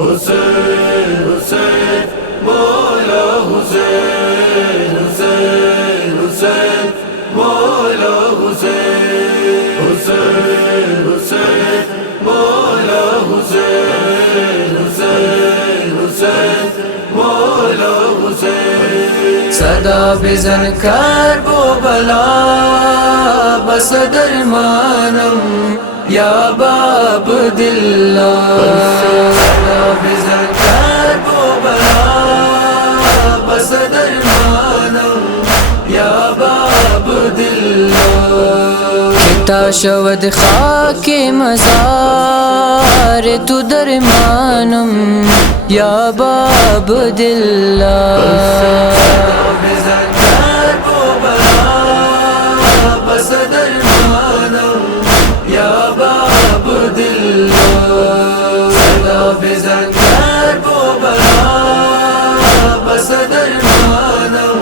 حسین حسین مولا حسین حسین حسین مولا حسین حسین حسین مولا حسین حسین حسین مولا حسین صدا بزن کرب و بلا بس درمانم یا باب دلّہ صدا بزن کرب و بلا بس درمانم یا باب دلّہ تا شود خاک مزار تو درمانم یا باب دلّہ بزن کرب و بلا بس درمانم یا باب دلّہ صدا بزن کرب و بلا بس درمانم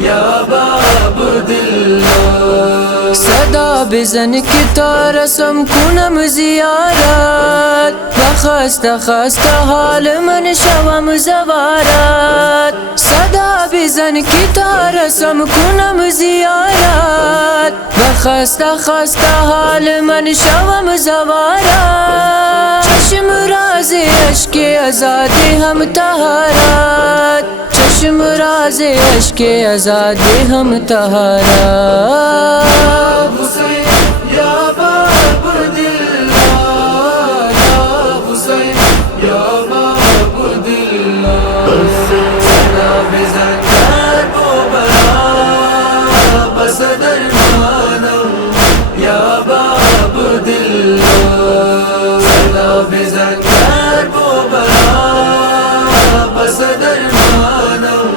یا باب دلّہ صدا بزن کی تارسم کنم زیارت بخسته خسته حال من شوم زوارت صدا بزن کی تارسم کنم زیارت بخسته خسته حال من شوم زوارت چشم راز اشک آزادی ہم طہارت چشم راز اشک آزادی ہم طہارت حسین یا باب دلّہ یا حسین یا باب دلّہ صدا بزن کرب و بلا بس درمانم یا باب دلّہ صدا بزن کرب و بلا بس درمانم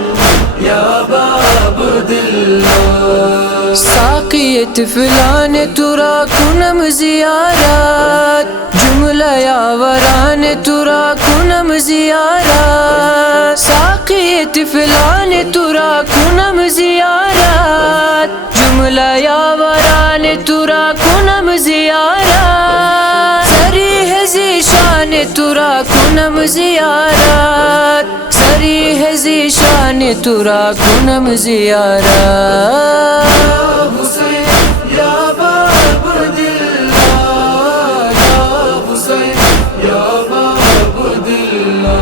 یا باب دلّہ ساقی طفلان ترا کنم زیارت جملہ یاوران ترا کنم زیارت ساقی طفلان ترا کنم زیارت جملہ یاوران ترا کنم زیارت سریح ذیشان ترا کنم زیارت سریح ذیشان ترا کنم زیارت حسین یا باب دلّہ یا حسین یا باب دلّہ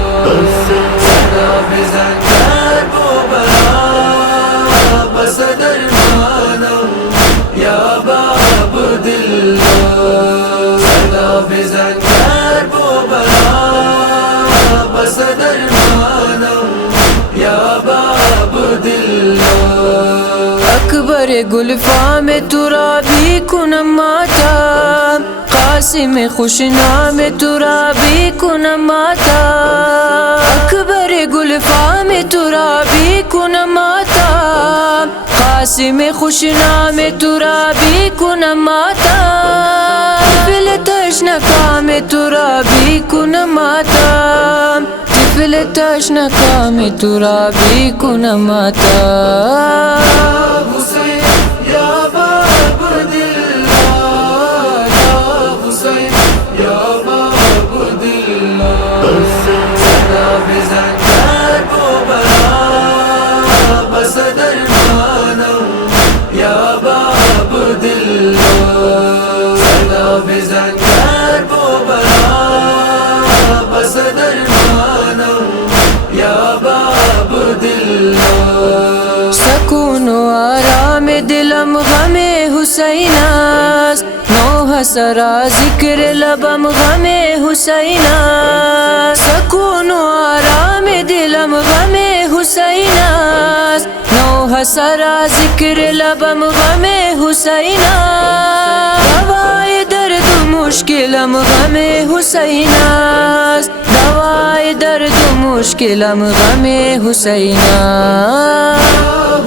صدا بزن کرب و بلا بس درمانم یا باب دلّہ صدا بزن کرب و بلا بس درمانم یا باب دلّہ اکبر گلفام ترا بھی کنم ماتم قاسم خوشنام ترا بھی کنم ماتم اکبر گلفام ترا بھی کنم ماتم قاسم خوشنام ترا بھی کنم ماتم طفل تشنکام ترا بھی کنم ماتم طفل تشنکام ترا بھی کنم ماتم حسین یا باب دلّہ یا حسین یا باب دلّہ صدا بزن کرب و بلا بس درمانم یا باب دلّہ صدا بزن کرب و بلا بس درمانم یا باب دلّہ سکون و آرام دلم غم حسین است نوح سرا ذکر لبم غم حسین است سکون و آرام دلم غم حسین است نوح سرا ذکر لبم غم حسین است دوائے درد و مشکلم غم حسین است دوائے درد و مشکلم غم حسین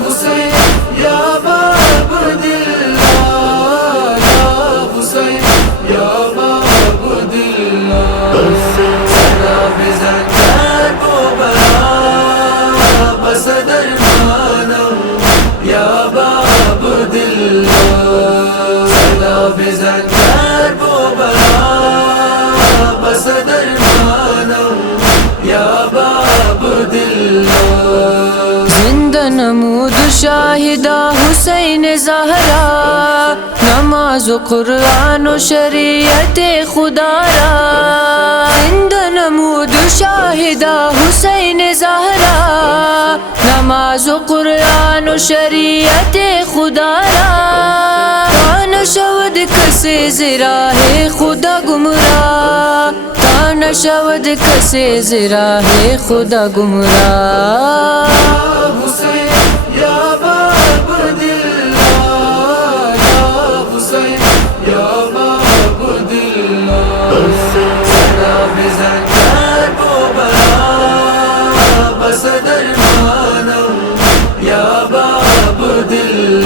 حسین یا باب دلّہ یا حسین یا باب دلّہ صدا بزن کرب و بلا بس درمانم یا باب دلّہ صدا بزن کرب و بلا بس درمانم زہرا نماز و قرآن و شریعت خدا را زندہ نمود شاہدہ حسین زہرا نماز و قرآن و شریعت خدا را تان شود کسی زراہ خدا گمراہ تان شود کسی زراہ خدا گمراہ حسین یا باب دل یا حسین یا باب دل سنا بزن کربلا بصدر مانم یا باب دل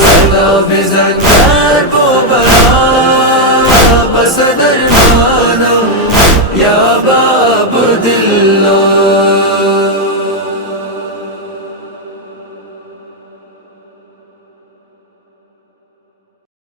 سنا بزن